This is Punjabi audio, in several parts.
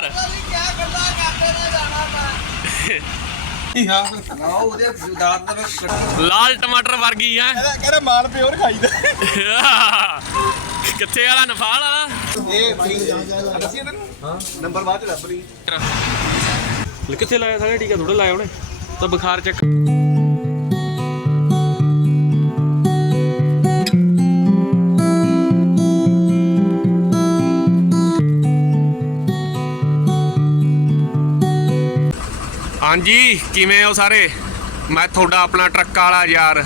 ਦਾ ਲਾਲ ਟਮਾਟਰ ਵਰਗੀ ਆ। ਕਹਿੰਦਾ ਮਾਲ ਪਿਓਰ ਖਾਈਦਾ ਕਿੱਥੇ ਵਾਲਾ ਨਫਾਲ ਵਾਲਾ ਇਹ ਹਾਂ ਨੰਬਰ ਬਾਅਦ ਚ ਲੱਭ ਲਈ ਕਿੱਥੇ ਲਾਇਆ ਸਾਰਾ ਟੀਕਾ ਥੋੜਾ ਲਾਇਆ ਉਹਨੇ। ਤਾਂ ਬੁਖਾਰ ਚੱਕ। ਹਾਂਜੀ, ਕਿਵੇਂ ਹੋ ਸਾਰੇ? ਮੈਂ ਤੁਹਾਡਾ ਆਪਣਾ ਟਰੱਕ ਵਾਲਾ ਯਾਰ,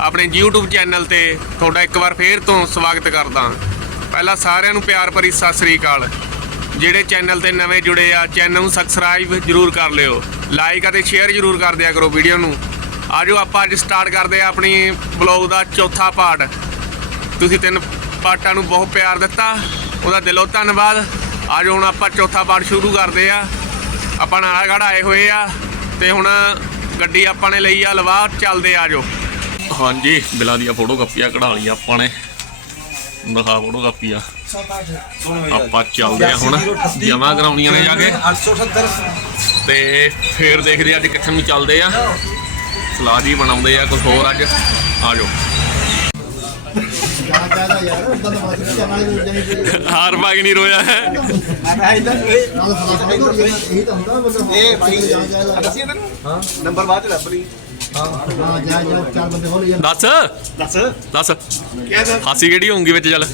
ਆਪਣੇ YouTube ਚੈਨਲ ਤੇ ਤੁਹਾਡਾ ਇੱਕ ਵਾਰ ਫੇਰ ਤੋਂ ਸਵਾਗਤ ਕਰਦਾ ਪਹਿਲਾਂ ਸਾਰਿਆਂ ਨੂੰ ਪਿਆਰ ਭਰੀ ਸਤਿ ਸ੍ਰੀ ਅਕਾਲ। ਜਿਹੜੇ ਚੈਨਲ ਤੇ ਨਵੇਂ ਜੁੜੇ ਆ ਚੈਨਲ ਨੂੰ ਸਬਸਕ੍ਰਾਈਬ ਜਰੂਰ ਕਰ ਲਿਓ। ਲਾਈਕ ਅਤੇ ਸ਼ੇਅਰ ਜਰੂਰ ਕਰ ਦਿਆ ਕਰੋ ਵੀਡੀਓ ਨੂੰ। ਆਜੋ ਆਪਾਂ ਅੱਜ ਸਟਾਰਟ ਕਰਦੇ ਆ ਆਪਣੀ ਬਲੌਗ ਦਾ ਚੌਥਾ ਪਾਰਟ ਤੁਸੀਂ ਤਿੰਨ ਪਾਰਟਾਂ ਨੂੰ ਬਹੁਤ ਪਿਆਰ ਦਿੱਤਾ, ਉਹਦਾ ਦਿਲੋਂ ਧੰਨਵਾਦ। ਆਜੋ ਹੁਣ ਆਪਾਂ ਚੌਥਾ ਪਾਰਟ ਸ਼ੁਰੂ ਕਰਦੇ ਆ ਆਪਾਂ ਨਾਲਾਗੜ੍ਹ ਆਏ ਹੋਏ ਆ। ਤੇ ਹੁਣ ਗੱਡੀ ਆਪਾਂ ਨੇ ਲਈ ਆ, ਲਵਾ, ਚੱਲਦੇ ਆਜੋ ਹਾਂਜੀ, ਬਿਲਾ ਦੀਆਂ ਫੋਟੋ ਕਾਪੀਆਂ ਕਢਾ ਲਈ ਆਪਾਂ ਨੇ। ਦਿਖਾ ਫੋਟੋ ਕਾਪੀਆਂ ਆਪਾਂ ਚੱਲਦੇ ਆ ਹੁਣ, ਜਮਾ ਕਰਾਉਣੀਆਂ ਨੇ ਜਾ ਕੇ। 878 ਤੇ ਫੇਰ ਦੇਖਦੇ ਅੱਜ ਕਿੱਥੇ ਨੂੰ ਚੱਲਦੇ ਆ। ਸਲਾਹ ਜੀ ਬਣਾਉਂਦੇ ਆ, ਕੁਝ ਹੋਰ ਅੱਜ। ਆ ਜਾਓ। ਯਾਰ ਹਾਰ ਪਾਗ ਨਹੀਂ ਰੋਇਆ। ਹੈ ਇਹ ਭਾਈ ਜ਼ਿਆਦਾ ਦੱਸੀ। ਤੈਨੂੰ ਨੰਬਰ ਬਾਅਦ ਚ ਲੱਭ ਲਈ ਦੱਸ। ਦੱਸ ਦੱਸ ਹਾਸੀ ਕਿਹੜੀ ਹੋਊਗੀ ਵਿੱਚ ਚੱਲ।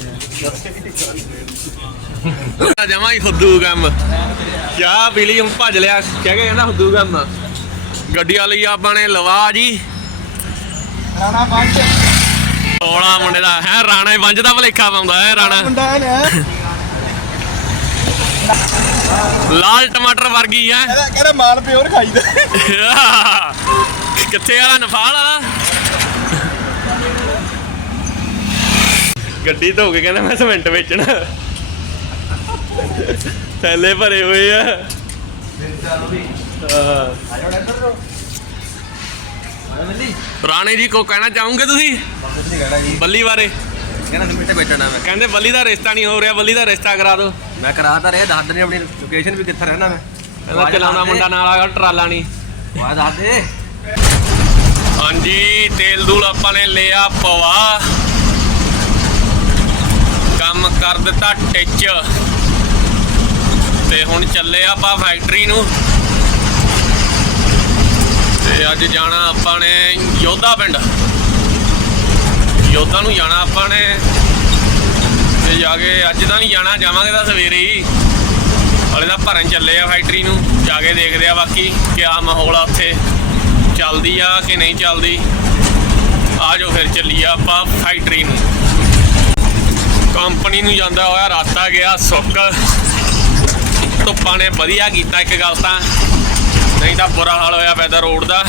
ਜਮਾ ਹੀ ਹੁੱਦੂ ਕੰਮ। ਕਿਆ ਬਿਲੀ ਹੁਣ ਭੱਜ ਲਿਆ। ਕਹਿ ਕੇ ਕਹਿੰਦਾ ਹੁੱਦੂ ਕੰਮ? ਗੱਡੀ ਵਾਲੀ ਆਪਾਂ ਨੇ ਲਵਾ ਜੀ। ਰਾਣਾ ਪੰਜ ਤੋਲਾ ਮੁੰਡੇ ਦਾ। ਹੈ ਰਾਣਾ ਹੀ ਵੰਜ ਦਾ ਭਲੇਖਾ ਪਾਉਂਦਾ ਹੈ ਰਾਣਾ। ਮੁੰਡਾ ਹੈ ਨਾ। ਲਾਲ ਟਮਾਟਰ ਵਰਗੀ ਆ ਕਹਿੰਦਾ ਕਹਿੰਦਾ ਮਾਲ ਪਿਓਰ ਖਾਈਦਾ। ਕਿੱਥੇ ਵਾਲਾ ਨਫਾਲ ਵਾਲਾ? ਗੱਡੀ ਧੋ ਕੇ ਕਹਿੰਦਾ ਮੈਂ ਸਿਮੈਂਟ ਵੇਚਣਾ। ਥੈਲੇ ਭਰੇ ਹੋਏ ਆ। ਹਾਂ। ਰਾਣੇ ਜੀ ਕੋ ਕਹਿਣਾ ਚਾਹੋਗੇ ਤੁਸੀਂ? ਬੱਲੀ ਬਾਰੇ। ਕਹਿੰਦਾ ਸਿਮਟ ਬੈਠਣਾ ਮੈਂ। ਕਹਿੰਦੇ ਬੱਲੀ ਦਾ ਰਿਸ਼ਤਾ ਨਹੀਂ ਹੋ ਰਿਹਾ ਬੱਲੀ ਦਾ ਰਿਸ਼ਤਾ ਕਰਾ ਦਿਓ। ਮੈਂ ਕਰਾ ਤਾਂ ਰਿਹਾ ਦੱਸ ਦਿੰਦੇ ਆਪਣੀ ਲੋਕੇਸ਼ਨ ਵੀ ਕਿੱਥੇ ਰਹਿਣਾ ਮੈਂ। ਕਹਿੰਦਾ ਚਲਾਉਂਦਾ ਮੁੰਡਾ ਨਾਲ ਆਗਾ ਟਰਾਲਾ ਨਹੀਂ। ਵਾਹ ਦੱਸ ਦੇ। ਹਾਂਜੀ ਤੇਲ ਦੂਲ ਆਪਾਂ ਨੇ ਲਿਆ ਪਵਾ। ਕੰਮ ਕਰ ਦਿੱਤਾ ਟਿੱਚ। ਤੇ ਹੁਣ ਚੱਲੇ ਆਪਾਂ ਫੈਕਟਰੀ ਨੂੰ। ਤੇ ਅੱਜ ਜਾਣਾ ਆਪਾਂ ਨੇ ਯੋਧਾ ਪਿੰਡ। ਯੋਧਾ ਨੂੰ ਜਾਣਾ ਆਪਾਂ ਨੇ। ਤੇ ਜਾ ਕੇ ਅੱਜ ਤਾਂ ਨਹੀਂ ਜਾਣਾ, ਜਾਵਾਂਗੇ ਤਾਂ ਸਵੇਰੇ ਹੀ। ਹਲੇ ਤਾਂ ਭਰਨ ਚੱਲੇ ਆ ਫੈਕਟਰੀ ਨੂੰ, ਜਾ ਕੇ ਦੇਖਦੇ ਆ ਬਾਕੀ ਕਿਆ ਮਾਹੌਲ ਆ ਉੱਥੇ। ਚੱਲਦੀ ਆ ਕਿ ਨਹੀਂ ਚੱਲਦੀ। ਆ ਜਾਓ ਫਿਰ ਚੱਲੀਏ ਆਪਾਂ ਫੈਕਟਰੀ ਨੂੰ। ਕੰਪਨੀ ਨੂੰ ਜਾਂਦਾ ਹੋਇਆ ਰਸਤਾ ਗਿਆ ਸੁੱਕ। ਧੁੱਪਾਂ ਨੇ ਵਧੀਆ ਕੀਤਾ ਇੱਕ ਗੱਲ ਤਾਂ। ਨਹੀਂ ਤਾਂ ਬੁਰਾ ਹਾਲ ਹੋਇਆ ਪੈਦਾ ਰੋਡ ਦਾ।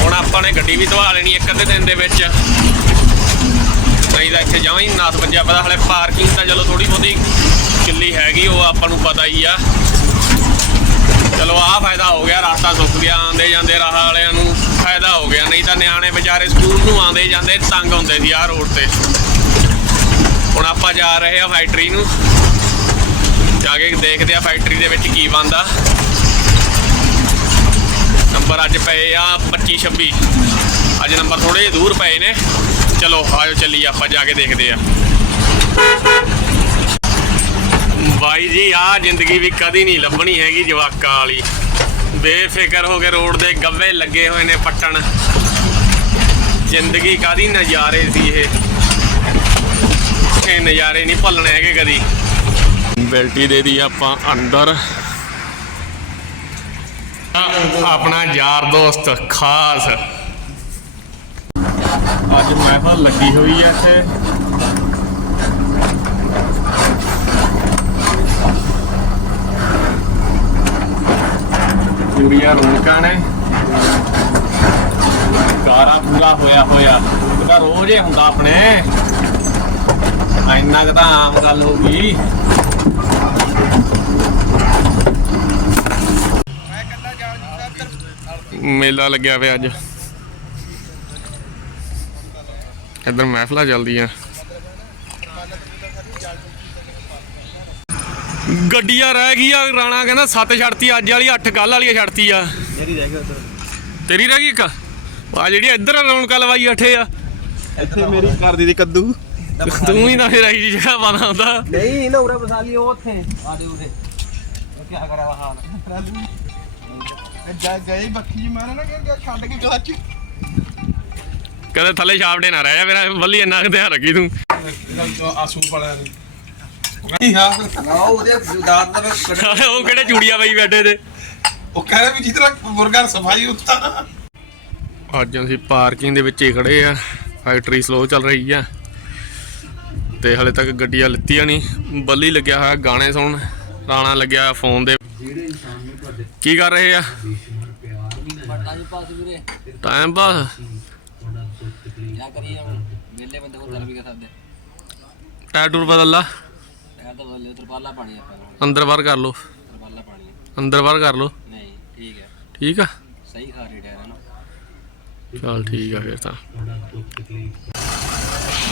ਹੁਣ ਆਪਾਂ ਨੇ ਗੱਡੀ ਵੀ ਧਵਾ ਲੈਣੀ ਇੱਕ ਅੱਧੇ ਦਿਨ ਦੇ ਵਿੱਚ। ਨਹੀਂ ਤਾਂ ਇੱਥੇ ਜਮਾਂ ਹੀ ਨਾਸ ਵੱਜਿਆ ਪਤਾ, ਹਲੇ ਪਾਰਕਿੰਗ ਤਾਂ ਚਲੋ ਥੋੜੀ ਬਹੁਤੀ ਕਿੱਲੀ ਹੈਗੀ, ਉਹ ਆਪਾਂ ਨੂੰ ਪਤਾ ਹੀ ਆ। ਚਲੋ ਆਹ ਫਾਇਦਾ ਹੋ ਗਿਆ ਰਸਤਾ ਸੁੱਕ ਗਿਆ ਆਂਦੇ ਜਾਂਦੇ ਰਾਹ ਵਾਲਿਆਂ ਨੂੰ ਫਾਇਦਾ ਹੋ ਗਿਆ, ਨਹੀਂ ਤਾਂ ਨਿਆਣੇ ਵਿਚਾਰੇ ਸਕੂਲ ਨੂੰ ਆਂਦੇ ਜਾਂਦੇ ਤੰਗ ਹੁੰਦੇ ਸੀ ਆਹ ਰੋਡ ਤੇ। ਹੁਣ ਆਪਾਂ ਜਾ ਰਹੇ ਆ ਫੈਕਟਰੀ ਨੂੰ। ਜਾ ਕੇ ਦੇਖਦੇ ਆ ਫੈਕਟਰੀ ਦੇ ਵਿੱਚ ਕੀ ਬਣਦਾ। ਨੰਬਰ ਅੱਜ ਪਏ ਆ 25 26 ਅੱਜ ਨੰਬਰ ਥੋੜੇ ਜਿਹੇ ਦੂਰ ਪਏ ਨੇ। ਚਲੋ, ਆਜੋ ਚੱਲੀਏ ਆਪਾਂ, ਜਾ ਕੇ ਦੇਖਦੇ ਆ। ਬਾਈ ਜੀ ਆ ਜ਼ਿੰਦਗੀ ਵੀ ਕਦੀ ਨਹੀਂ ਲੱਭਣੀ ਹੈਗੀ ਜਵਾਕਾਂ ਵਾਲੀ। ਬੇਫਿਕਰ ਹੋ ਕੇ ਰੋਡ ਦੇ ਗੱਵੇ ਲੱਗੇ ਹੋਏ ਨੇ ਪੱਟਣ। ਜ਼ਿੰਦਗੀ ਕਾਦੀ ਨਜ਼ਾਰੇ ਸੀ ਇਹ? ਇਹ ਨਜ਼ਾਰੇ ਨਹੀਂ ਭੁੱਲਣੇ ਹੈਗੇ ਕਦੀ। ਬੈਲਟੀ ਦੇ ਦੀ ਆਪਾਂ ਅੰਦਰ। ਆਪਣਾ ਯਾਰ ਦੋਸਤ, ਖਾਸ। ਅੱਜ ਮਹਿਫਲ ਲੱਗੀ ਹੋਈ ਹੈ ਇੱਥੇ। ਪੂਰੀਆਂ ਰੌਣਕਾਂ ਨੇ। ਗਾਰਾ ਪੂਰਾ ਹੋਇਆ ਹੋਇਆ। ਉਹਦਾ ਰੋਜ਼ ਹੀ ਹੁੰਦਾ ਆਪਣੇ। ਇੰਨਾ ਕੁ ਤਾਂ ਆਮ ਗੱਲ ਹੋ ਗਈ। ਮੇਲਾ ਲੱਗਿਆ ਪਿਆ ਅੱਜ। ਇੱਧਰ ਮਹਿਫਲਾਂ ਚੱਲਦੀਆਂ। ਗੱਡੀਆਂ ਰਹਿ ਗਈਆਂ ਰਾਣਾ ਕਹਿੰਦਾ ਸੱਤ ਛੱਡਤੀ ਅੱਜ ਵਾਲੀ ਅੱਠ ਕੱਲ ਵਾਲੀ ਛੱਡਤੀ ਆ। ਮੇਰੀ ਰਹਿ ਗਈ ਉਧਰ। ਤੇਰੀ ਰਹਿ ਗਈ ਇੱਕ? ਆ ਜਿਹੜੀ ਇੱਧਰ ਰੌਣਕਾਂ ਲਵਾਈ ਅੱਠੇ ਆ। ਇੱਥੇ ਮੇਰੀ ਘਰ ਦੀ ਦੀ ਕੱਦੂ। ਤੂੰ ਹੀ ਤਾਂ ਫਿਰ ਜਿਹੀ ਜਗ੍ਹਾ ਪਾਣਾ ਹੁੰਦਾ ਨਹੀਂ ਨਾ ਉਰੇ ਬਸਾ ਲਈ ਉਹ ਉੱਥੇ। ਆ ਦੇ ਉਰੇ। ਕੀ ਕਰਿਆ ਵਾ ਹਾਲ? ਜਾ ਗਏ ਬੱਖੀ ਜੀ ਮਾਰਾ ਨਾ ਕਿ ਛੱਡ ਕੇ ਕਲੱਚ ਕਦੇ ਥੱਲੇ ਛਾਪੜੇ ਨਾ ਰਹਿ ਜਾ ਮੇਰਾ ਬੱਲੀ ਇੰਨਾ ਕੁ ਧਿਆਨ ਰੱਖੀ ਤੂੰ। ਆਸੂ ਪੜਿਆ ਨਹੀਂ ਨਹੀਂ ਹਾਂ ਨਾ ਉਹਦੇ ਦਾਤ ਦਾ ਕੱਢ ਉਹ ਕਿਹੜੇ ਚੂੜੀਆਂ ਪਈ ਬੈਠੇ ਤੇ? ਉਹ ਕਹਿੰਦਾ ਵੀ ਜਿੱਦਾਂ ਮੁਰਗਾ ਸਫ਼ਾਈ ਉੱਤਾ। ਅੱਜ ਅਸੀਂ ਪਾਰਕਿੰਗ ਦੇ ਵਿੱਚ ਹੀ ਖੜੇ ਆ ਫੈਕਟਰੀ ਸਲੋ ਚੱਲ ਰਹੀ ਆ। ਤੇ ਹਲੇ ਤੱਕ ਗੱਡੀਆਂ ਲਿੱਤੀਆਂ ਨਹੀਂ ਬੱਲੀ ਲੱਗਿਆ ਹੋਇਆ ਗਾਣੇ ਸੁਣਨ ਰਾਣਾ ਲੱਗਿਆ ਫੋਨ ਦੇ। ਕੀ ਕਰ ਰਹੇ ਆ? ਟਾਈਮ ਪਾਸ ਵੀਰੇ ਟਾਈਮ ਪਾਸ ਕਿਆ ਕਰੀਏ ਹੁਣ ਵਿਹਲੇ ਬੰਦੇ ਕੋਲ ਚੱਲ ਵੀ ਕਰ ਬਦਲ ਲਾ। ਇਹ ਤਾਂ ਬੱਲੇ ਤਰਪਾਲਾ ਪਾਣੀ ਆਪਾਂ ਅੰਦਰ ਬਾਹਰ ਕਰ ਲੋ ਤਰਪਾਲਾ ਪਾਣੀ ਅੰਦਰ ਬਾਹਰ ਕਰ ਲੋ ਨਹੀਂ ਠੀਕ ਹੈ ਠੀਕ ਆ? ਸਹੀ ਖਾ ਰਹੀ ਟਾਇਰ ਹੈ ਨਾ ਚਲ ਠੀਕ ਆ ਫਿਰ ਤਾਂ।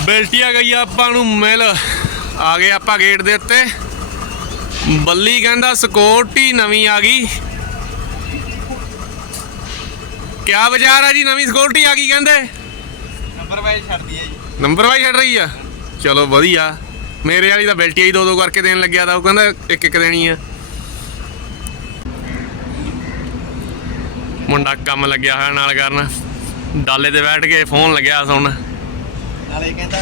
ਬੈਲਟੀ ਆ ਗਈ ਆ ਆਪਾਂ ਨੂੰ ਮਿਲ। ਆ ਗਏ ਆਪਾਂ ਗੇਟ ਦੇ ਉੱਤੇ। ਬੱਲੀ ਕਹਿੰਦਾ ਸਕੋਰਟੀ ਨਵੀਂ ਆ ਗਈ। ਕਿਆ ਵਿਚਾਰ ਆ ਜੀ? ਨਵੀਂ ਸਕੋਰਟੀ ਆ ਗਈ ਕਹਿੰਦੇ। ਨੰਬਰ ਵਾਈਜ਼ ਛੱਡਦੀ ਹੈ ਜੀ। ਨੰਬਰ ਵਾਈ ਛੱਡ ਰਹੀ ਆ। ਚਲੋ ਵਧੀਆ। ਮੇਰੇ ਵਾਲੀ ਤਾਂ ਬੈਲਟੀ ਆਈ ਦੋ ਦੋ ਕਰਕੇ ਦੇਣ ਲੱਗਿਆ ਤਾਂ ਉਹ ਕਹਿੰਦਾ ਇੱਕ ਇੱਕ ਦੇਣੀ ਆ। ਮੁੰਡਾ ਕੰਮ ਲੱਗਿਆ ਹੋਇਆ ਨਾਲ ਕਰਨ। ਡਾਲੇ ਤੇ ਬੈਠ ਕੇ ਫੋਨ ਲੱਗਿਆ ਸੁਣ। ਨਾਲੇ ਕਹਿੰਦਾ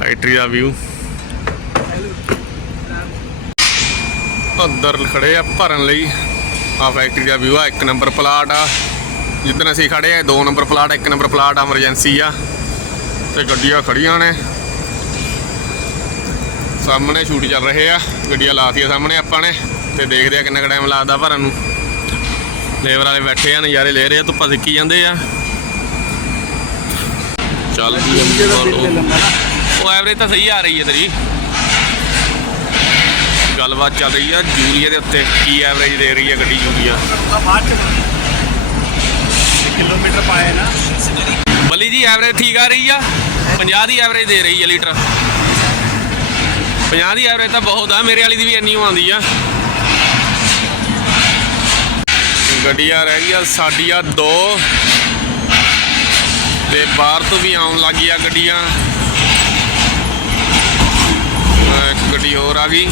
ਫੈਕਟਰੀ ਦਾ ਵਿਊ ਅੰਦਰ ਖੜੇ ਆ ਭਰਨ ਲਈ। ਆ ਫੈਕਟਰੀ ਦਾ ਵਿਊ ਆ ਇੱਕ ਨੰਬਰ ਪਲਾਟ ਆ। ਜਿੱਦਣ ਅਸੀਂ ਖੜੇ ਆ ਦੋ ਨੰਬਰ ਪਲਾਟ ਇੱਕ ਨੰਬਰ ਪਲਾਟ ਐਮਰਜੈਂਸੀ ਆ। ਤੇ ਗੱਡੀਆਂ ਖੜੀਆਂ ਨੇ। ਸਾਹਮਣੇ ਸ਼ੂਟ ਚੱਲ ਰਹੇ ਆ। ਗੱਡੀਆਂ ਲਾਤੀਆਂ ਸਾਹਮਣੇ ਆਪਾਂ ਨੇ। ਤੇ ਦੇਖਦੇ ਆ ਕਿੰਨਾ ਕੁ ਟਾਈਮ ਲੱਗਦਾ ਭਰਨ ਨੂੰ। ਲੇਬਰ ਵਾਲੇ ਬੈਠੇ ਆ ਨਜ਼ਾਰੇ ਲੈ ਰਹੇ ਆ ਧੁੱਪਾਂ ਸਿੱਕੀ ਜਾਂਦੇ ਆ। ਚੱਲ ਜੀ ਉਹ ਐਵਰੇਜ ਤਾਂ ਸਹੀ ਆ ਰਹੀ ਹੈ ਤੇਰੀ। ਗੱਲਬਾਤ ਚੱਲ ਰਹੀ ਆ ਜੂਰੀਆ ਦੇ ਉੱਤੇ ਕੀ ਐਵਰੇਜ ਦੇ ਰਹੀ ਹੈ ਗੱਡੀ ਚ ਕਿਲੋਮੀਟਰ ਪਾਏ ਨਾ। ਬੱਲੀ ਜੀ ਐਵਰੇਜ ਠੀਕ ਆ ਰਹੀ ਆ? 50 ਦੀ ਐਵਰੇਜ ਦੇ ਰਹੀ ਹੈ ਲੀਟਰ। 50 ਦੀ ਐਵਰੇਜ ਤਾਂ ਬਹੁਤ ਆ ਮੇਰੇ ਵਾਲੀ ਦੀ ਵੀ ਇੰਨੀ ਆਉਂਦੀ ਆ। ਗੱਡੀਆਂ ਰਹਿ ਗਈਆਂ ਸਾਡੀਆਂ ਦੋ। ਤੇ ਬਾਹਰ ਤੋਂ ਵੀ ਆਉਣ ਲੱਗੀਆਂ ਗੱਡੀਆਂ। ਇੱਕ ਗੱਡੀ ਹੋਰ ਆ ਗਈ।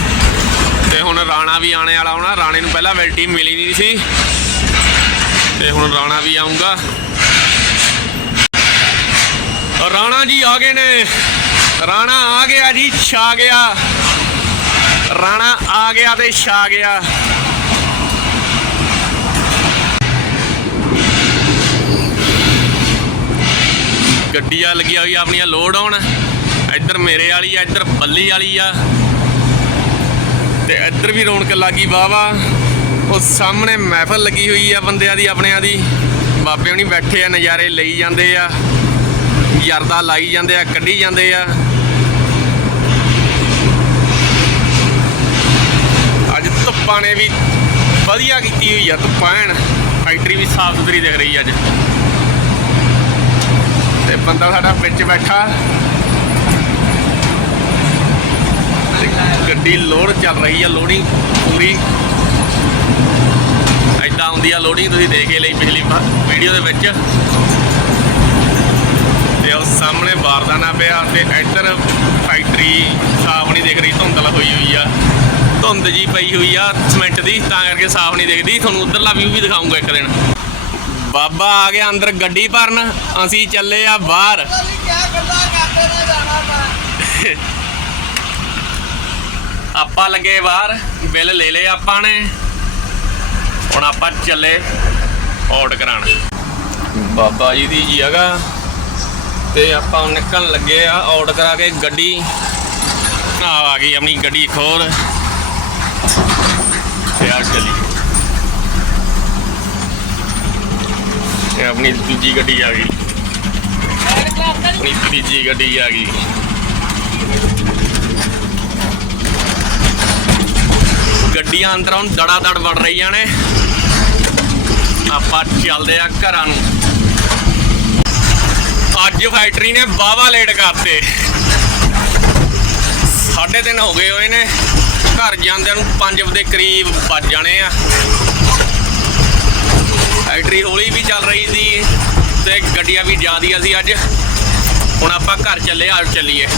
ਤੇ ਹੁਣ ਰਾਣਾ ਵੀ ਆਣੇ ਵਾਲਾ ਹੋਣਾ। ਰਾਣੇ ਨੂੰ ਪਹਿਲਾਂ ਵੈਲਟੀ ਮਿਲੀ ਨਹੀਂ ਸੀ। ਤੇ ਹੁਣ ਰਾਣਾ ਵੀ ਆਊਗਾ। ਰਾਣਾ ਜੀ ਆ ਗਏ ਨੇ। ਰਾਣਾ ਆ ਗਿਆ ਜੀ, ਛਾ ਗਿਆ। ਰਾਣਾ ਆ ਗਿਆ ਤੇ ਛਾ ਗਿਆ। ਗੱਡੀਆਂ ਲੱਗੀਆਂ ਹੋਈਆਂ ਆਪਣੀਆਂ ਲੋਡ ਆਉਣ। ਇੱਧਰ ਮੇਰੇ ਵਾਲੀ ਆ, ਇੱਧਰ ਬੱਲੀ ਵਾਲੀ ਆ। ਤੇ ਇੱਧਰ ਵੀ ਰੌਣਕ ਲੱਗੀ ਵਾਵਾ ਉਹ ਸਾਹਮਣੇ ਮਹਿਫਲ ਲੱਗੀ ਹੋਈ ਆ ਬੰਦਿਆਂ ਦੀ, ਆਪਣਿਆਂ ਦੀ। ਬਾਬੇ ਹੁਣੀ ਬੈਠੇ ਆ, ਨਜ਼ਾਰੇ ਲਈ ਜਾਂਦੇ ਆ। ਯਰਦਾ ਲਾਈ ਜਾਂਦੇ ਆ, ਕੱਢੀ ਜਾਂਦੇ ਆ। ਅੱਜ ਧੁੱਪਾਂ ਨੇ ਵੀ ਵਧੀਆ ਕੀਤੀ ਹੋਈ ਆ ਧੁੱਪਾਂ ਐਨ। ਫੈਕਟਰੀ ਵੀ ਸਾਫ਼ ਸੁਥਰੀ ਦਿਖ ਰਹੀ ਅੱਜ। ਤੇ ਬੰਦਾ ਸਾਡਾ ਵਿੱਚ ਬੈਠਾ। ਗੱਡੀ ਲੋਡ ਚੱਲ ਰਹੀ ਆ ਲੋਡਿੰਗ ਪੂਰੀ। ਐਦਾਂ ਆਉਂਦੀ ਆ ਲੋਡਿੰਗ ਤੁਸੀਂ ਦੇਖ ਹੀ ਲਈ ਪਿਛਲੀ ਵੀਡੀਓ ਦੇ ਵਿੱਚ। ਤੇ ਉਹ ਸਾਹਮਣੇ ਬਾਰਦਾਨਾ ਪਿਆ ਤੇ ਇੱਧਰ ਫੈਕਟਰੀ ਸਾਫ਼ ਨਹੀਂ ਦਿਖ ਰਹੀ ਧੁੰਦਲ ਹੋਈ ਹੋਈ ਆ। ਧੁੰਦ ਜੀ ਪਈ ਹੋਈ ਆ ਸਿਮੈਂਟ ਦੀ ਤਾਂ ਕਰਕੇ ਸਾਫ਼ ਨਹੀਂ ਦਿਖਦੀ। ਤੁਹਾਨੂੰ ਉਧਰਲਾ ਵਿਊ ਵੀ ਦਿਖਾਉਂਗਾ ਇੱਕ ਦਿਨ। ਬਾਬਾ ਆ ਗਿਆ ਅੰਦਰ ਗੱਡੀ ਭਰਨ ਅਸੀਂ ਚੱਲੇ ਆ ਬਾਹਰ। ਆਪਾਂ ਲੱਗੇ ਬਾਹਰ, ਬਿੱਲ ਲੈ ਲਏ ਆਪਾਂ ਨੇ। ਹੁਣ ਆਪਾਂ ਚੱਲੇ ਆਊਟ ਕਰਾਣ ਬਾਬਾ ਜੀ ਦੀ ਜਗ੍ਹਾ ਤੇ ਆਪਾਂ ਨਿਕਲਣ ਲੱਗੇ ਆ ਆਊਟ ਕਰਾ ਕੇ ਗੱਡੀ। ਆ ਆ ਗਈ ਆਪਣੀ ਗੱਡੀ ਖੋਰ ਤੇ ਆ ਚਲੀ। ਇਹ ਆਪਣੀ ਦੂਜੀ ਗੱਡੀ ਆ ਗਈ। ਆਪਣੀ ਤੀਜੀ ਗੱਡੀ ਆ ਗਈ। ਗੱਡੀਆਂ ਅੰਦਰ ਹੁਣ ਦੜਾ ਦੜ ਵੜ ਰਹੀਆਂ ਨੇ। ਆਪਾਂ ਚੱਲਦੇ ਆ ਘਰਾਂ ਨੂੰ। ਅੱਜ ਫੈਕਟਰੀ ਨੇ ਵਾਵਾ ਲੇਟ ਕਰਤੇ। ਸਾਢੇ ਤਿੰਨ ਹੋ ਗਏ ਹੋਏ ਨੇ। ਘਰ ਜਾਂਦਿਆਂ ਨੂੰ 5 ਵਜੇ ਕਰੀਬ ਵੱਜ ਜਾਣੇ ਆ। ਫੈਕਟਰੀ ਹੌਲੀ ਵੀ ਚੱਲ ਰਹੀ ਸੀ ਤੇ ਗੱਡੀਆਂ ਵੀ ਜ਼ਿਆਦੀਆਂ ਸੀ ਅੱਜ। ਹੁਣ ਆਪਾਂ ਘਰ ਚੱਲੇ ਆ, ਚੱਲੀਏ।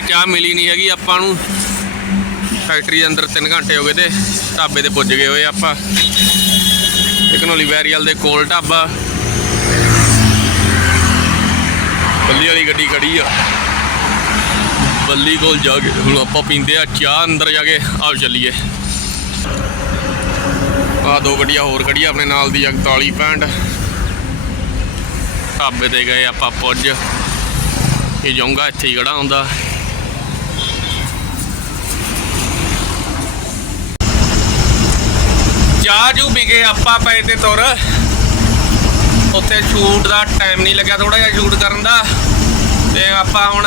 ਵੀ ਚਾਹ ਮਿਲੀ ਨਹੀਂ ਹੈਗੀ, ਆਪਾਂ ਨੂੰ ਫੈਕਟਰੀ ਦੇ ਅੰਦਰ 3 ਘੰਟੇ ਹੋ ਗਏ ਤੇ ਢਾਬੇ ਤੇ ਪੁੱਜ ਗਏ ਹੋਏ ਆਪਾਂ। ਇਹ ਘਨੌਲੀ ਵੈਰੀਅਲ ਦੇ ਕੋਲ ਢਾਬਾ। ਬੱਲੀ ਵਾਲੀ ਗੱਡੀ ਖੜੀ ਆ। ਬੱਲੀ ਕੋਲ ਜਾ ਕੇ ਹੁਣ ਆਪਾਂ ਪੀਂਦੇ ਆ ਚਾਹ, ਅੰਦਰ ਜਾ ਕੇ ਆਓ ਚੱਲੀਏ। ਆ ਦੋ ਗੱਡੀਆਂ ਹੋਰ ਖੜੀਆਂ ਆਪਣੇ ਨਾਲ ਦੀ 41 65 ਢਾਬੇ ਤੇ ਗਏ ਆਪਾਂ ਪੁੱਜ। ਇਹ ਜਾਊਂਗਾ ਇੱਥੇ ਹੀ ਖੜਾ ਹੁੰਦਾ। ਚਾਹ ਜੂ ਪੀ ਆਪਾਂ ਪਏ ਤੇ ਤੁਰ। ਉੱਥੇ ਸ਼ੂਟ ਦਾ ਟਾਈਮ ਨਹੀਂ ਲੱਗਿਆ ਥੋੜਾ ਜਿਹਾ ਸ਼ੂਟ ਕਰਨ ਦਾ। ਤੇ ਆਪਾਂ ਹੁਣ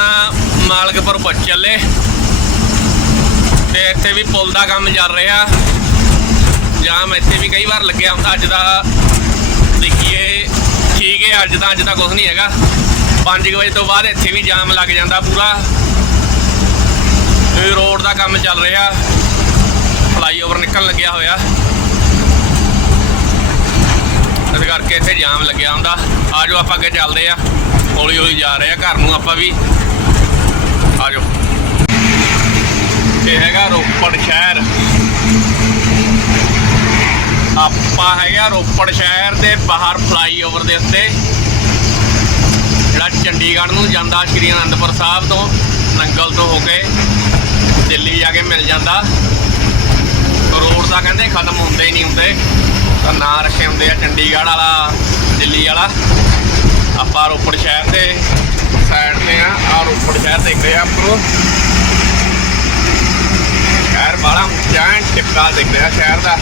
ਮਾਲਕਪੁਰ ਪਹੁੰਚ ਚੱਲੇ। ਤੇ ਇੱਥੇ ਵੀ ਪੁਲ ਦਾ ਕੰਮ ਚੱਲ ਰਿਹਾ। ਜਾਮ ਇੱਥੇ ਵੀ ਕਈ ਵਾਰ ਲੱਗਿਆ ਹੁੰਦਾ, ਅੱਜ ਦਾ ਦੇਖੀਏ, ਠੀਕ ਹੈ, ਅੱਜ ਤਾਂ ਅੱਜ ਤਾਂ ਕੁਝ ਨਹੀਂ ਹੈਗਾ। 5 ਵਜੇ ਤੋਂ ਬਾਅਦ ਇੱਥੇ ਵੀ ਜਾਮ ਲੱਗ ਜਾਂਦਾ ਪੂਰਾ। ਰੋਡ ਦਾ ਕੰਮ ਚੱਲ ਰਿਹਾ। ਫਲਾਈਓਵਰ ਨਿਕਲਣ ਲੱਗਿਆ ਹੋਇਆ। ਇਸ ਕਰਕੇ ਇੱਥੇ ਜਾਮ ਲੱਗਿਆ ਹੁੰਦਾ। ਆਜੋ ਆਪਾਂ ਅੱਗੇ ਚੱਲਦੇ ਆ ਹੌਲੀ ਹੌਲੀ ਜਾ ਰਹੇ ਆ ਘਰ ਨੂੰ ਆਪਾਂ ਵੀ। ਆਜੋ। ਇਹ ਹੈਗਾ ਰੋਪੜ ਸ਼ਹਿਰ। ਆਪਾਂ ਹੈਗਾ ਰੋਪੜ ਸ਼ਹਿਰ ਦੇ ਬਾਹਰ ਫਲਾਈਓਵਰ ਦੇ ਉੱਤੇ। ਜਿਹੜਾ ਚੰਡੀਗੜ੍ਹ ਨੂੰ ਜਾਂਦਾ ਸ਼੍ਰੀ ਅਨੰਦਪੁਰ ਸਾਹਿਬ ਤੋਂ, ਨੰਗਲ ਤੋਂ ਹੋ ਕੇ ਦਿੱਲੀ ਜਾ ਕੇ ਮਿਲ ਜਾਂਦਾ। ਰੋਡ ਤਾਂ ਕਹਿੰਦੇ ਖਤਮ ਹੁੰਦੇ ਹੀ ਨਹੀਂ ਹੁੰਦੇ। ਤਾਂ ਨਾਂ ਰੱਖੇ ਹੁੰਦੇ ਆ ਚੰਡੀਗੜ੍ਹ ਵਾਲਾ, ਦਿੱਲੀ ਵਾਲਾ। ਆਪਾਂ ਰੋਪੜ ਸ਼ਹਿਰ ਦੇ ਸਾਈਡ ਤੇ ਆ ਆ ਰੋਪੜ ਸ਼ਹਿਰ ਦੇਖ ਰਹੇ ਆ ਉੱਪਰੋਂ ਸ਼ਹਿਰ ਬੜਾ ਉੱਚਾ ਹੈ, ਟਿੱਕਾ ਦਿਖ ਰਿਹਾ ਸ਼ਹਿਰ ਦਾ।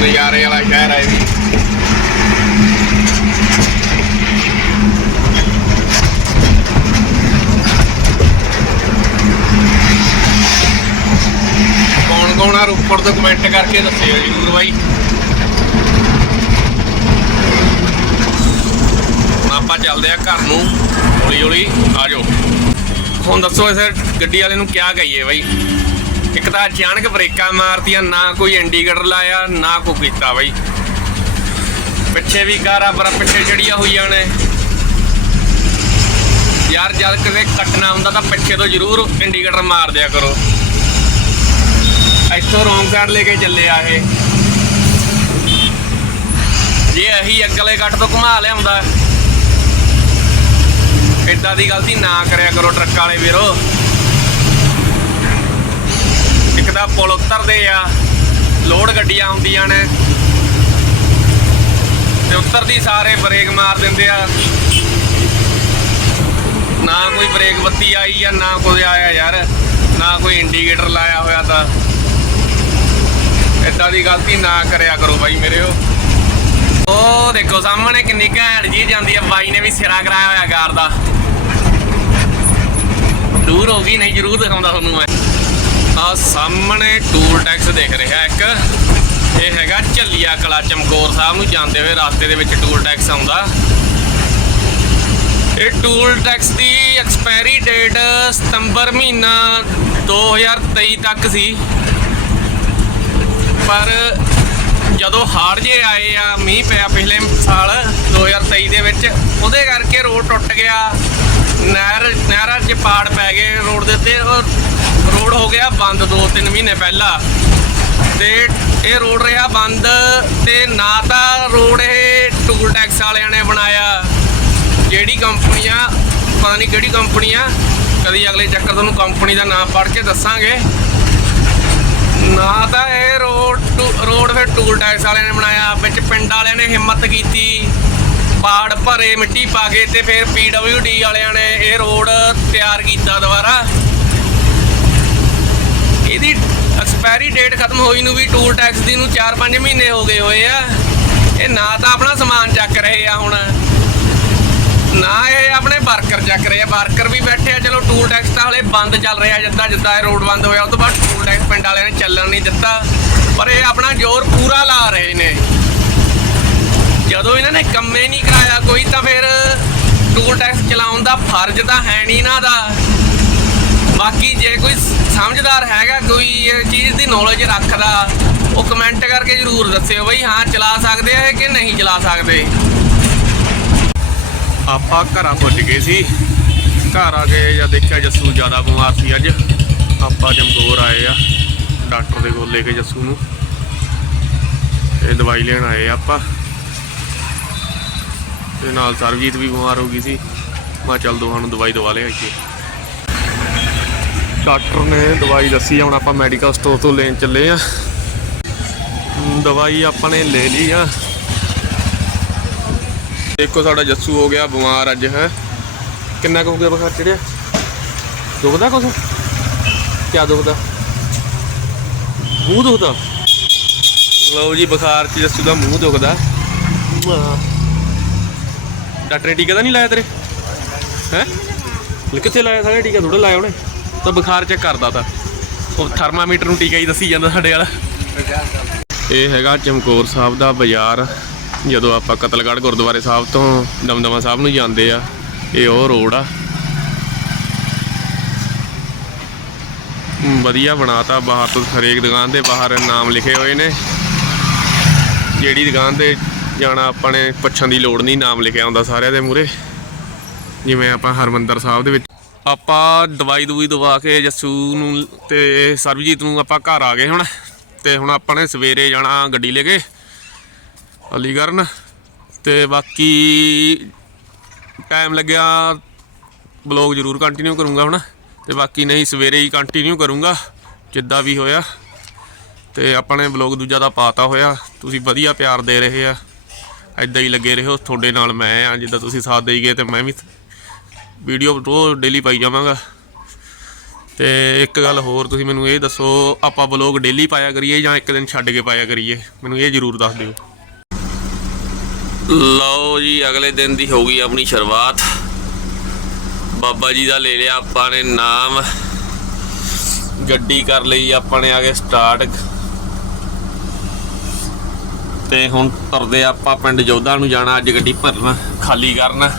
ਨਜ਼ਾਰੇ ਵਾਲਾ ਸ਼ਹਿਰ ਹੈ ਵੀ। ਕੌਣ ਰੋਪੜ ਤੋਂ ਕਮੈਂਟ ਕਰਕੇ ਦੱਸਿਓ ਜਰੂਰ ਬਾਈ। ਹੁਣ ਆਪਾਂ ਚੱਲਦੇ ਆ ਘਰ ਨੂੰ, ਹੌਲੀ ਹੌਲੀ, ਆ ਜਾਓ। ਹੁਣ ਦੱਸੋ ਇਸ ਗੱਡੀ ਵਾਲੇ ਨੂੰ ਕਿਆ ਕਹੀਏ ਬਾਈ? ਇੱਕ ਤਾਂ ਅਚਾਨਕ ਬ੍ਰੇਕਾਂ ਮਾਰਤੀਆਂ, ਨਾ ਕੋਈ ਇੰਡੀਕੇਟਰ ਲਾਇਆ, ਨਾ ਕੋਈ ਕੀਤਾ ਬਾਈ। ਪਿੱਛੇ ਵੀ ਕਾਰਾਂ, ਪਰ ਪਿੱਛੇ ਜਿਹੜੀਆਂ ਹੋਈਆਂ ਨੇ। ਯਾਰ, ਜਦ ਕਿਤੇ ਕੱਟਣਾ ਹੁੰਦਾ ਤਾਂ ਪਿੱਛੇ ਤੋਂ ਜ਼ਰੂਰ ਇੰਡੀਕੇਟਰ ਮਾਰ ਦਿਆ ਕਰੋ। ਇੱਥੋਂ ਰੌਂਗ ਸਾਈਡ ਲੈ ਕੇ ਚੱਲੇ ਆ ਇਹ। ਜੇ ਅਹੀ ਅਗਲੇ ਕੱਟ ਤੋਂ ਘੁਮਾ ਲਿਆਉਂਦਾ। ਇਦਾਂ ਦੀ ਗਲਤੀ ਨਾ ਕਰਿਆ ਕਰੋ ਟਰੱਕ ਵਾਲੇ ਵੀਰੋ। ਇੱਕ ਤਾਂ ਪੁਲ ਉਤਰਦੇ ਆ, ਲੋਡ ਗੱਡੀਆਂ ਆਉਂਦੀਆਂ ਨੇ। ਤੇ ਉਤਰਦੀ ਸਾਰੇ ਬ੍ਰੇਕ ਮਾਰ ਦਿੰਦੇ ਆ। ਨਾ ਕੋਈ ਬ੍ਰੇਕ ਬੱਤੀ ਆਈ ਆ ਨਾ ਕੋਈ ਆਇਆ ਯਾਰ, ਨਾ ਕੋਈ ਇੰਡੀਕੇਟਰ ਲਾਇਆ ਹੋਇਆ ਤਾਂ। ਇਦਾਂ ਦੀ ਗਲਤੀ ਨਾ ਕਰਿਆ ਕਰੋ ਬਾਈ ਮੇਰਿਓ ਉਹ। ਦੇਖੋ, ਸਾਹਮਣੇ ਕਿੰਨੀ ਘੈਂਟ ਜੀ ਜਾਂਦੀ ਆ। ਬਾਈ ਨੇ ਵੀ ਸਿਰਾ ਕਰਾਇਆ ਹੋਇਆ ਕਾਰ ਦਾ। ਦੂਰ ਹੋ ਗਈ, ਨਹੀਂ ਜ਼ਰੂਰ ਦਿਖਾਉਂਦਾ ਤੁਹਾਨੂੰ ਮੈਂ। ਆ ਸਾਹਮਣੇ ਟੂਲ ਟੈਕਸ ਦਿਖ ਰਿਹਾ ਇੱਕ। ਇਹ ਹੈਗਾ ਝੱਲੀਆ ਕਲਾ ਚਮਕੌਰ ਸਾਹਿਬ ਨੂੰ ਜਾਂਦੇ ਹੋਏ ਰਸਤੇ ਦੇ ਵਿੱਚ ਟੂਲ ਟੈਕਸ ਆਉਂਦਾ। ਇਹ ਟੂਲ ਟੈਕਸ ਦੀ ਐਕਸਪਾਇਰੀ ਡੇਟ ਸਤੰਬਰ ਮਹੀਨਾ 2023 ਤੱਕ ਸੀ। ਪਰ ਜਦੋਂ ਹਾੜ ਜੇ ਆਏ ਆ, ਮੀਂਹ ਪਿਆ ਪਿਛਲੇ ਸਾਲ 2023 ਦੇ ਵਿੱਚ, ਉਹਦੇ ਕਰਕੇ ਰੋਡ ਟੁੱਟ ਗਿਆ। ਨਹਿਰ, ਨਹਿਰਾਂ 'ਚ ਪਾੜ ਪੈ ਗਏ ਰੋਡ ਦੇ ਉੱਤੇ ਉਹ ਰੋਡ ਹੋ ਗਿਆ ਬੰਦ 2-3 ਮਹੀਨੇ ਪਹਿਲਾਂ। ਤੇ ਇਹ ਰੋਡ ਰਿਹਾ ਬੰਦ ਤੇ ਨਾ ਤਾਂ ਰੋਡ ਇਹ ਟੂਲ ਟੈਕਸ ਵਾਲਿਆਂ ਨੇ ਬਣਾਇਆ। ਜਿਹੜੀ ਕੰਪਨੀਆਂ, ਪਤਾ ਨਹੀਂ ਕਿਹੜੀ ਕੰਪਨੀ ਆ ਕਦੀ ਅਗਲੇ ਚੱਕਰ ਤੁਹਾਨੂੰ ਕੰਪਨੀ ਦਾ ਨਾਮ ਪੜ੍ਹ ਕੇ ਦੱਸਾਂਗੇ। ਨਾ ਤਾਂ ਇਹ ਰੋਡ ਟੂ- ਰੋਡ ਫਿਰ ਟੂਲ ਟੈਕਸ ਵਾਲਿਆਂ ਨੇ ਬਣਾਇਆ, ਵਿੱਚ ਪਿੰਡ ਵਾਲਿਆਂ ਨੇ ਹਿੰਮਤ ਕੀਤੀ। ਪਾੜ ਭਰੇ ਮਿੱਟੀ ਪਾ ਕੇ ਤੇ ਫਿਰ ਡੀ ਵਾਲਿਆਂ ਨੇ ਇਹ ਰੋਡ ਤਿਆਰ ਕੀਤਾ ਦੁਬਾਰਾ। ਇਹਦੀ ਐਕਸਪਾਇਰੀ ਡੇਟ ਖਤਮ ਹੋਈ ਨੂੰ ਵੀ ਟੂਲ ਟੈਕਸ ਦੀ ਨੂੰ 4-5 ਮਹੀਨੇ ਹੋ ਗਏ ਹੋਏ ਆ। ਇਹ ਨਾ ਤਾਂ ਆਪਣਾ ਸਮਾਨ ਚੱਕ ਰਹੇ ਆ ਹੁਣ। ਨਾ, ਇਹ ਆਪਣੇ ਵਰਕਰ ਚੱਕ ਰਹੇ ਆ। ਵਰਕਰ ਵੀ ਬੈਠੇ ਆ। ਚਲੋ ਟੂਲ ਟੈਕਸ ਤਾਂ ਹਲੇ ਬੰਦ ਚੱਲ ਰਿਹਾ ਜਿੱਦਾਂ ਜਿੱਦਾਂ ਇਹ ਰੋਡ ਬੰਦ ਹੋਇਆ, ਉਹ ਤੋਂ ਬਾਅਦ ਟੂਲ ਟੈਕਸ ਪਿੰਡ ਵਾਲਿਆਂ ਨੇ ਚੱਲਣ ਨਹੀਂ ਦਿੱਤਾ। ਪਰ ਇਹ ਆਪਣਾ ਜ਼ੋਰ ਪੂਰਾ ਲਾ ਰਹੇ ਨੇ। ਜਦੋਂ ਇਹਨਾਂ ਨੇ ਕੰਮੇ ਨਹੀਂ ਕਰਾਇਆ ਕੋਈ, ਤਾਂ ਫਿਰ ਟੂਲ ਟੈਕਸ ਚਲਾਉਣ ਦਾ ਫਰਜ਼ ਤਾਂ ਹੈ ਨਹੀਂ ਇਹਨਾਂ ਦਾ। ਬਾਕੀ ਜੇ ਕੋਈ ਸਮਝਦਾਰ ਹੈਗਾ, ਕੋਈ ਇਹ ਚੀਜ਼ ਦੀ ਨੌਲੇਜ ਰੱਖਦਾ, ਉਹ ਕਮੈਂਟ ਕਰਕੇ ਜਰੂਰ ਦੱਸਿਓ ਬਈ, ਹਾਂ, ਚਲਾ ਸਕਦੇ ਆ ਇਹ ਕਿ ਨਹੀਂ ਚਲਾ ਸਕਦੇ। ਆਪਾਂ ਘਰਾਂ ਪੁੱਜ ਗਏ ਸੀ। ਘਰ ਆ ਕੇ ਜਾਂ ਦੇਖਿਆ ਜੱਸੂ ਜ਼ਿਆਦਾ ਬਿਮਾਰ ਸੀ ਅੱਜ। ਆਪਾਂ ਜਮਗੋਰ ਆਏ ਆ, ਡਾਕਟਰ ਦੇ ਕੋਲ ਲੈ ਕੇ ਜੱਸੂ ਨੂੰ। ਇਹ ਦਵਾਈ ਲੈਣ ਆਏ ਆ ਆਪਾਂ। ਤੇ ਨਾਲ ਸਰਜੀਤ ਵੀ ਬਿਮਾਰ ਹੋ ਗਈ ਸੀ। ਮੈਂ ਚੱਲ ਦੋਹਾਂ ਨੂੰ ਦਵਾਈ ਦਵਾ ਲਿਆ ਇੱਥੇ ਡਾਕਟਰ ਨੇ ਦਵਾਈ ਦੱਸੀ ਹੁਣ ਆਪਾਂ ਮੈਡੀਕਲ ਸਟੋਰ ਤੋਂ ਲੈਣ ਚੱਲੇ ਆ। ਦਵਾਈ ਆਪਾਂ ਨੇ ਲੈ ਲਈ ਆ। ਦੇਖੋ ਸਾਡਾ ਜੱਸੂ ਹੋ ਗਿਆ, ਬਿਮਾਰ ਅੱਜ, ਹੈ। ਕਿੰਨਾ ਕੁ ਹੋ ਗਿਆ ਬੁਖਾਰ ਚੜਿਆ? ਦੁਖਦਾ ਕੁਛ? ਕਿਆ ਦੁਖਦਾ? ਮੂੰਹ ਦੁਖਦਾ? ਲਓ ਜੀ, ਬੁਖਾਰ ਚ ਜੱਸੂ ਦਾ ਮੂੰਹ ਦੁਖਦਾ। ਡਾਕਟਰ ਨੇ ਟੀਕਾ ਤਾਂ ਨਹੀਂ ਲਾਇਆ ਤੇਰੇ? ਹੈ? ਕਿੱਥੇ ਲਾਇਆ ਸਾਰੇ ਟੀਕਾ? ਥੋੜਾ ਲਾਇਆ ਉਹਨੇ। ਤਾਂ ਬੁਖਾਰ ਚੈੱਕ ਕਰਦਾ ਤਾਂ। ਉਹ ਥਰਮਾਮੀਟਰ ਨੂੰ ਟੀਕਾ ਹੀ ਦੱਸੀ ਜਾਂਦਾ ਸਾਡੇ ਵਾਲਾ। ਇਹ ਹੈਗਾ ਚਮਕੌਰ ਸਾਹਿਬ ਦਾ ਬਾਜ਼ਾਰ। ਜਦੋਂ ਆਪਾਂ ਕਤਲਗੜ੍ਹ ਗੁਰਦੁਆਰੇ ਸਾਹਿਬ ਤੋਂ ਦਮਦਮਾ ਸਾਹਿਬ ਨੂੰ ਜਾਂਦੇ ਆ ਇਹ ਉਹ ਰੋਡ ਆ। ਹਮ, ਵਧੀਆ ਬਣਾਤਾ ਬਾਹਰ ਤੋਂ ਹਰੇਕ ਦੁਕਾਨ ਦੇ ਬਾਹਰ ਨਾਮ ਲਿਖੇ ਹੋਏ ਨੇ। ਜਿਹੜੀ ਦੁਕਾਨ ਤੇ ਜਾਣਾ ਆਪਾਂ ਨੇ ਪੁੱਛਣ ਦੀ ਲੋੜ ਨਹੀਂ ਨਾਮ ਲਿਖਿਆ ਹੁੰਦਾ ਸਾਰਿਆਂ ਦੇ ਮੂਰੇ ਜਿਵੇਂ ਆਪਾਂ ਹਰਮੰਦਰ ਸਾਹਿਬ ਦੇ ਵਿੱਚ ਆਪਾਂ ਦਵਾਈ ਦਵਾਈ ਦਵਾ ਕੇ ਜੱਸੂ ਨੂੰ ਤੇ ਸਰਬਜੀਤ ਨੂੰ ਆਪਾਂ ਘਰ ਆ ਗਏ ਹੁਣ। ਤੇ ਹੁਣ ਆਪਾਂ ਨੇ ਸਵੇਰੇ ਜਾਣਾ ਗੱਡੀ ਲੈ ਕੇ। ਅਲੀਗਰਨ ਤੇ ਬਾਕੀ ਟਾਈਮ ਲੱਗਿਆ ਬਲੌਗ ਜ਼ਰੂਰ ਕੰਟੀਨਿਊ ਕਰੂੰਗਾ ਹੁਣ। ਤੇ ਬਾਕੀ ਨਹੀਂ, ਸਵੇਰੇ ਹੀ ਕੰਟੀਨਿਊ ਕਰੂੰਗਾ, ਜਿੱਦਾਂ ਵੀ ਹੋਇਆ। ਤੇ ਆਪਾਂ ਨੇ ਬਲੌਗ ਦੂਜਾ ਦਾ ਪਾਤਾ ਹੋਇਆ। ਤੁਸੀਂ ਵਧੀਆ ਪਿਆਰ ਦੇ ਰਹੇ ਆ। ਐਦਾਂ ਹੀ ਲੱਗੇ ਰਹੋ। ਤੁਹਾਡੇ ਨਾਲ ਮੈਂ ਆ, ਜਿੱਦਾਂ ਤੁਸੀਂ ਸਾਥ ਦੇਈ ਗਏ ਤੇ ਮੈਂ ਵੀ ਵੀਡੀਓ ਰੋਜ਼ ਡੇਲੀ ਪਾਈ ਜਾਵਾਂਗਾ। ਤੇ ਇੱਕ ਗੱਲ ਹੋਰ, ਤੁਸੀਂ ਮੈਨੂੰ ਇਹ ਦੱਸੋ, ਆਪਾਂ ਬਲੌਗ ਡੇਲੀ ਪਾਇਆ ਕਰੀਏ ਜਾਂ ਇੱਕ ਦਿਨ ਛੱਡ ਕੇ ਪਾਇਆ ਕਰੀਏ? ਮੈਨੂੰ ਇਹ ਜ਼ਰੂਰ ਦੱਸ ਦਿਓ। ਲਓ ਜੀ, ਅਗਲੇ ਦਿਨ ਦੀ ਹੋ ਗਈ ਆਪਣੀ ਸ਼ੁਰੂਆਤ। ਬਾਬਾ ਜੀ ਦਾ ਲੈ ਲਿਆ ਆਪਾਂ ਨੇ ਨਾਮ। ਗੱਡੀ ਕਰ ਲਈ ਆਪਾਂ ਨੇ ਆ ਕੇ ਸਟਾਰਟ ਤੇ ਹੁਣ ਤੁਰਦੇ ਆਪਾਂ ਪਿੰਡ ਜੋਧਾ ਨੂੰ ਜਾਣਾ, ਅੱਜ ਗੱਡੀ ਭਰਨ, ਖਾਲੀ ਕਰਨ।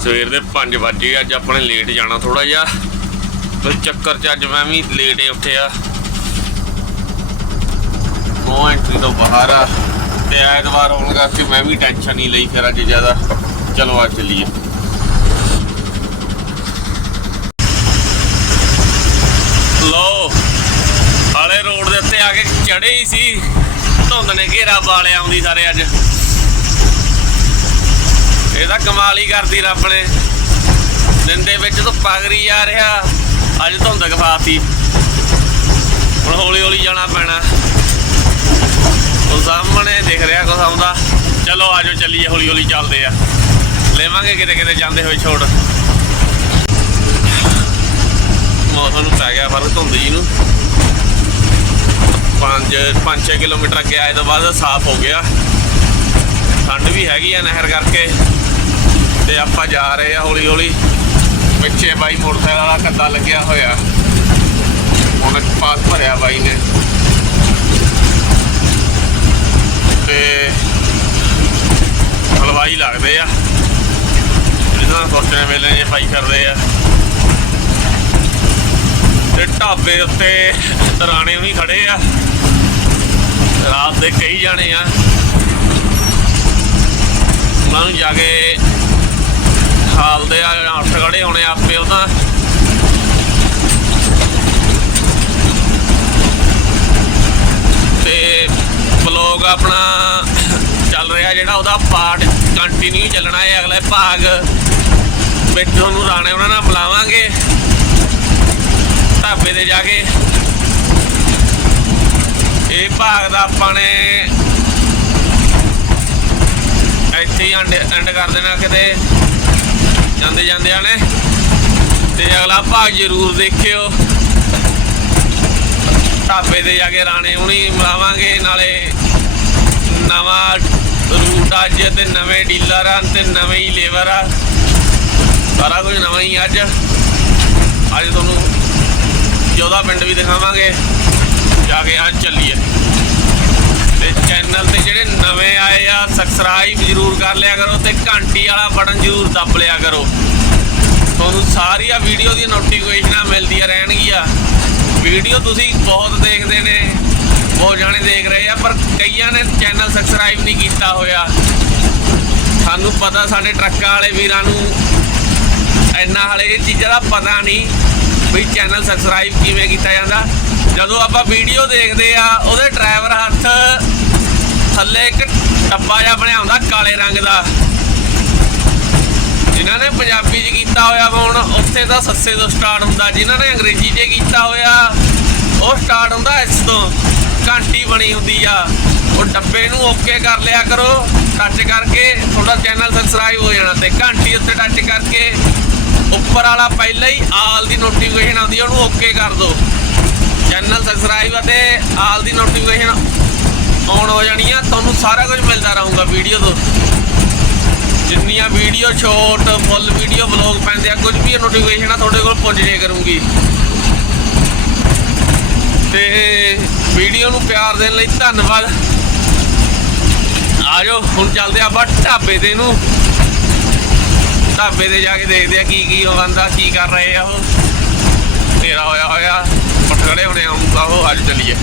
ਸਵੇਰ ਦੇ 5 ਵਜੇ ਅੱਜ ਆਪਣੇ ਲੇਟ ਜਾਣਾ ਥੋੜਾ ਜਿਹਾ। ਤੇ ਚੱਕਰ ਚ ਅੱਜ ਮੈਂ ਵੀ ਲੇਟ ਹੀ ਉੱਠਿਆ। ਨੋ ਐਂਟਰੀ ਤੋਂ ਬਾਹਰ ਆ। ਤੇ ਐਤਵਾਰ ਹੋਣ ਕਰਕੇ ਮੈਂ ਵੀ ਟੈਨਸ਼ਨ ਨਹੀਂ ਲਈ ਫਿਰ ਅੱਜ ਜ਼ਿਆਦਾ। ਚਲੋ ਆ ਚੱਲੀਏ। ਲੋ ਹਾਲੇ ਰੋਡ ਦੇ ਉੱਤੇ ਆ ਕੇ ਚੜੇ ਹੀ ਸੀ। ਧੁੰਦ ਨੇ ਘੇਰਾ ਵਾਲੇ ਆਉਂਦੀ ਸਾਰੇ ਅੱਜ। ਇਹ ਤਾਂ ਕਮਾਲ ਹੀ ਕਰਦੀ ਰੱਬ ਨੇ। ਦਿਨ ਦੇ ਵਿੱਚ ਤਾਂ ਪਗਰੀ ਆ ਰਿਹਾ। ਅੱਜ ਧੁੰਦ ਕਫਾਤੀ ਹੁਣ ਹੌਲੀ ਹੌਲੀ ਜਾਣਾ ਪੈਣਾ। ਉਹ ਸਾਹਮਣੇ ਦਿਖ ਰਿਹਾ ਕੁਛ ਆਉਂਦਾ। ਚਲੋ ਆਜੋ ਚੱਲੀਏ ਹੌਲੀ ਹੌਲੀ ਚੱਲਦੇ ਆ। ਲੈਵਾਂਗੇ ਕਿਤੇ ਕਿਤੇ ਜਾਂਦੇ ਹੋਏ ਛੋੜ ਮੌਸਮ ਨੂੰ ਪੈ ਗਿਆ ਫ਼ਰਕ ਧੁੰਦ ਜੀ ਨੂੰ 5 5-6 ਕਿਲੋਮੀਟਰ ਅੱਗੇ ਆਏ ਤੋਂ ਬਾਅਦ ਸਾਫ਼ ਹੋ ਗਿਆ। ਠੰਡ ਵੀ ਹੈਗੀ ਆ ਨਹਿਰ ਕਰਕੇ। ਤੇ ਆਪਾਂ ਜਾ ਰਹੇ ਆ ਹੌਲੀ ਹੌਲੀ ਪਿੱਛੇ ਬਾਈ ਮੋਟਰਸਾਈਕਲ ਵਾਲਾ ਕੱਦਾ ਲੱਗਿਆ ਹੋਇਆ। ਹੁਣ ਪਾਸ ਭਰਿਆ ਬਾਈ ਨੇ। ਤੇ ਹਲਵਾਈ ਲੱਗਦੇ ਆ। ਜਿਹਨਾਂ ਨੂੰ ਸੋਚਣੇ ਵੇਲੇ ਜੇ ਪਾਈ ਕਰਦੇ ਆ। ਤੇ ਢਾਬੇ ਉੱਤੇ ਰਾਣੇ ਵੀ ਖੜੇ ਆ। ਰਾਤ ਦੇ ਕਈ ਜਾਣੇ ਆ। ਉਹਨਾਂ ਨੂੰ ਜਾ ਕੇ ਹਾਲ ਦੇ ਆ ਉੱਠ ਖੜੇ ਹੋਣੇ ਆਪੇ ਉਹਦਾ ਤੇ ਬਲੌਗ ਆਪਣਾ ਚੱਲ ਰਿਹਾ ਜਿਹੜਾ ਉਹਦਾ ਪਾਰਟ ਕੰਟੀਨਿਊ ਚੱਲਣਾ ਹੈ ਅਗਲੇ ਭਾਗ। ਵਿੱਚ ਤੁਹਾਨੂੰ ਰਾਣੇ ਉਹਨਾਂ ਨਾਲ ਬੁਲਾਵਾਂਗੇ। ਢਾਬੇ ਤੇ ਜਾ ਕੇ। ਇਹ ਭਾਗ ਦਾ ਆਪਾਂ ਨੇ ਇੱਥੇ ਹੀ ਐਂਡ ਐਂਡ ਕਰ ਦੇਣਾ ਕਿਤੇ। ਜਾਂਦੇ ਜਾਂਦੇ ਨੇ ਤੇ ਅਗਲਾ ਭਾਗ ਜ਼ਰੂਰ ਦੇਖਿਓ। ਢਾਬੇ ਤੇ ਜਾ ਕੇ ਰਾਣੇ ਹੁਣੀ ਮਿਲਾਵਾਂਗੇ ਨਾਲੇ ਨਵਾਂ ਰੂਟ ਅੱਜ ਤੇ ਨਵੇਂ ਡੀਲਰ ਆ ਤੇ ਨਵੇਂ ਹੀ ਲੇਬਰ ਆ। ਸਾਰਾ ਕੁਝ ਨਵਾਂ ਹੀ ਅੱਜ। ਅੱਜ ਤੁਹਾਨੂੰ ਜੋਦਾ ਪਿੰਡ ਵੀ ਦਿਖਾਵਾਂਗੇ। ਜਾ ਕੇ ਅੱਜ ਚੱਲੀਏ। ਤੇ ਚੈਨਲ ਤੇ ਜਿਹੜੇ ਨਵੇਂ ਆਏ ਆ ਸਬਸਕ੍ਰਾਈਬ ਜ਼ਰੂਰ ਕਰ ਲਿਆ ਕਰੋ ਤੇ ਘੰਟੀ ਵਾਲਾ ਬਟਨ ਜ਼ਰੂਰ ਦੱਬ ਲਿਆ ਕਰੋ। ਤੁਹਾਨੂੰ ਸਾਰੀਆਂ ਵੀਡੀਓ ਦੀਆਂ ਨੋਟੀਫਿਕੇਸ਼ਨਾਂ ਮਿਲਦੀਆਂ ਰਹਿਣਗੀਆਂ। ਵੀਡੀਓ ਤੁਸੀਂ ਬਹੁਤ ਦੇਖਦੇ ਨੇ। ਬਹੁਤ ਜਾਣੇ ਦੇਖ ਰਹੇ ਆ, ਪਰ ਕਈਆਂ ਨੇ ਚੈਨਲ ਸਬਸਕ੍ਰਾਈਬ ਨਹੀਂ ਕੀਤਾ ਹੋਇਆ। ਸਾਨੂੰ ਪਤਾ ਸਾਡੇ ਟਰੱਕਾਂ ਵਾਲੇ ਵੀਰਾਂ ਨੂੰ ਇੰਨਾ ਹਾਲੇ ਇਹ ਚੀਜ਼ਾਂ ਦਾ ਪਤਾ ਨਹੀਂ ਵੀ ਚੈਨਲ ਸਬਸਕ੍ਰਾਈਬ ਕਿਵੇਂ ਕੀਤਾ ਜਾਂਦਾ। ਜਦੋਂ ਆਪਾਂ ਵੀਡੀਓ ਦੇਖਦੇ ਆ, ਉਹਦੇ ਡਰਾਈਵਰ ਹੱਥ ਥੱਲੇ ਇੱਕ ਡੱਬਾ ਜਿਹਾ ਬਣਿਆ ਹੁੰਦਾ ਕਾਲੇ ਰੰਗ ਦਾ। ਜਿਨ੍ਹਾਂ ਨੇ ਪੰਜਾਬੀ 'ਚ ਕੀਤਾ ਹੋਇਆ ਹੁਣ ਉੱਥੇ ਤਾਂ ਸੱਸੇ ਤੋਂ ਸਟਾਰਟ ਹੁੰਦਾ। ਜਿਨ੍ਹਾਂ ਨੇ ਅੰਗਰੇਜ਼ੀ 'ਚ ਕੀਤਾ ਹੋਇਆ, ਉਹ ਸਟਾਰਟ ਹੁੰਦਾ ਇਸ ਤੋਂ। ਘੰਟੀ ਬਣੀ ਹੁੰਦੀ ਆ। ਉਹ ਡੱਬੇ ਨੂੰ ਓਕੇ ਕਰ ਲਿਆ ਕਰੋ ਟੱਚ ਕਰਕੇ ਤੁਹਾਡਾ ਚੈਨਲ ਸਬਸਕ੍ਰਾਈਬ ਹੋ ਜਾਣਾ ਤੇ ਘੰਟੀ ਉੱਤੇ ਟੱਚ ਕਰਕੇ ਉੱਪਰ ਵਾਲਾ ਪਹਿਲਾਂ ਹੀ ਆਲ ਦੀ ਨੋਟੀਫਿਕੇਸ਼ਨ ਆਉਂਦੀ ਉਹਨੂੰ ਓਕੇ ਕਰ ਦਿਓ। ਚੈਨਲ ਸਬਸਕ੍ਰਾਈਬ ਅਤੇ ਆਲ ਦੀ ਨੋਟੀਫਿਕੇਸ਼ਨ ਆਨ ਹੋ ਜਾਣੀ ਆ, ਤੁਹਾਨੂੰ ਸਾਰਾ ਕੁਝ ਮਿਲਦਾ ਰਹੂਗਾ ਵੀਡੀਓ ਤੋਂ। ਜਿੰਨੀਆਂ video short full video vlog ਪੈਂਦੇ ਆ, ਕੁਝ ਵੀ ਨੋਟੀਫਿਕੇਸ਼ਨ ਆ, ਤੁਹਾਡੇ ਕੋਲ ਪਹੁੰਚ ਕਰੂੰਗੀ। ਤੇ ਵੀਡੀਓ ਨੂੰ ਪਿਆਰ ਦੇਣ ਲਈ ਧੰਨਵਾਦ। ਆਜੋ ਹੁਣ ਚੱਲਦੇ ਆਪਾਂ ਢਾਬੇ ਤੇ ਨੂੰ। ਢਾਬੇ ਤੇ ਜਾ ਕੇ ਦੇਖਦੇ ਆ ਕੀ ਕੀ ਉਹ ਆਂਦਾ ਕੀ ਕਰ ਰਹੇ ਆ ਉਹ ਤੇਰਾ ਹੋਇਆ ਹੋਇਆ ਪਠੜੇ ਹੋਣੇ ਆਉਂਗਾ ਉਹ ਅੱਜ ਚੱਲੀਏ।